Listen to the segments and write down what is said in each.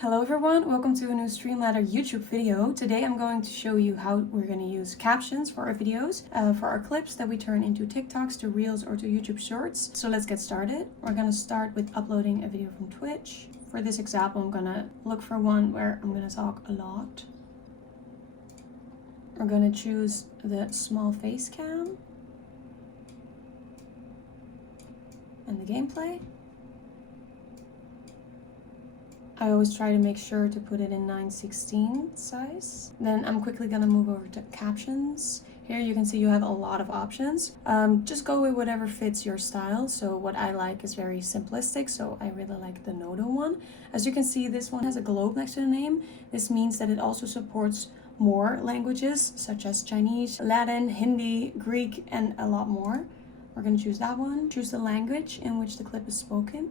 Hello everyone, welcome to a new StreamLadder YouTube video. Today I'm going to show you how we're going to use captions for our videos, for our clips that we turn into TikToks, to Reels, or to YouTube Shorts. So let's get started. We're going to start with uploading a video from Twitch. For this example, I'm going to look for one where I'm going to talk a lot. We're going to choose the small face cam and the gameplay. I always try to make sure to put it in 9:16 size. Then I'm quickly gonna move over to captions. Here you can see you have a lot of options. Just go with whatever fits your style. So what I like is very simplistic, so I really like the Nodo one. As you can see, this one has a globe next to the name. This means that it also supports more languages such as Chinese, Latin, Hindi, Greek, and a lot more. We're gonna choose that one. Choose the language in which the clip is spoken.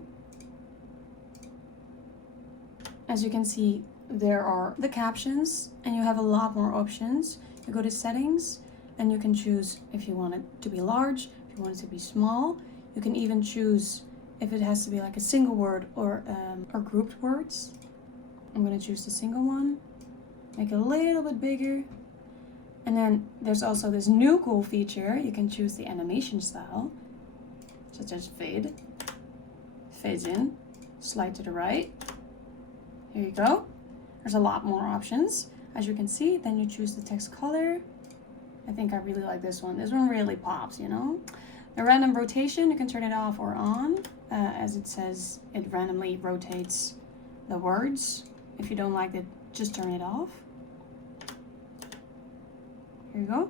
As you can see, there are the captions and you have a lot more options. You go to settings and you can choose if you want it to be large, if you want it to be small. You can even choose if it has to be like a single word or grouped words. I'm gonna choose the single one, make it a little bit bigger. And then there's also this new cool feature. You can choose the animation style, such as fade, fades in, slide to the right. Here you go. There's a lot more options. As you can see, then you choose the text color. I think I really like this one. This one really pops, you know? The random rotation, you can turn it off or on. As it says, it randomly rotates the words. If you don't like it, just turn it off. Here you go.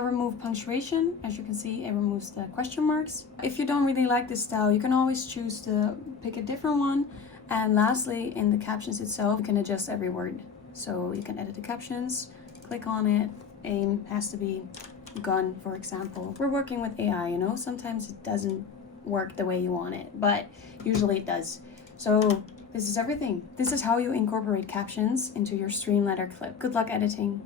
Remove punctuation. As you can see, it removes the question marks. If you don't really like this style, you can always choose to pick a different one. And lastly, in the captions itself, you can adjust every word. So you can edit the captions, click on it, aim has to be gun, for example. We're working with AI, you know, sometimes it doesn't work the way you want it, but usually it does. So this is everything. This is how you incorporate captions into your StreamLadder clip. Good luck editing.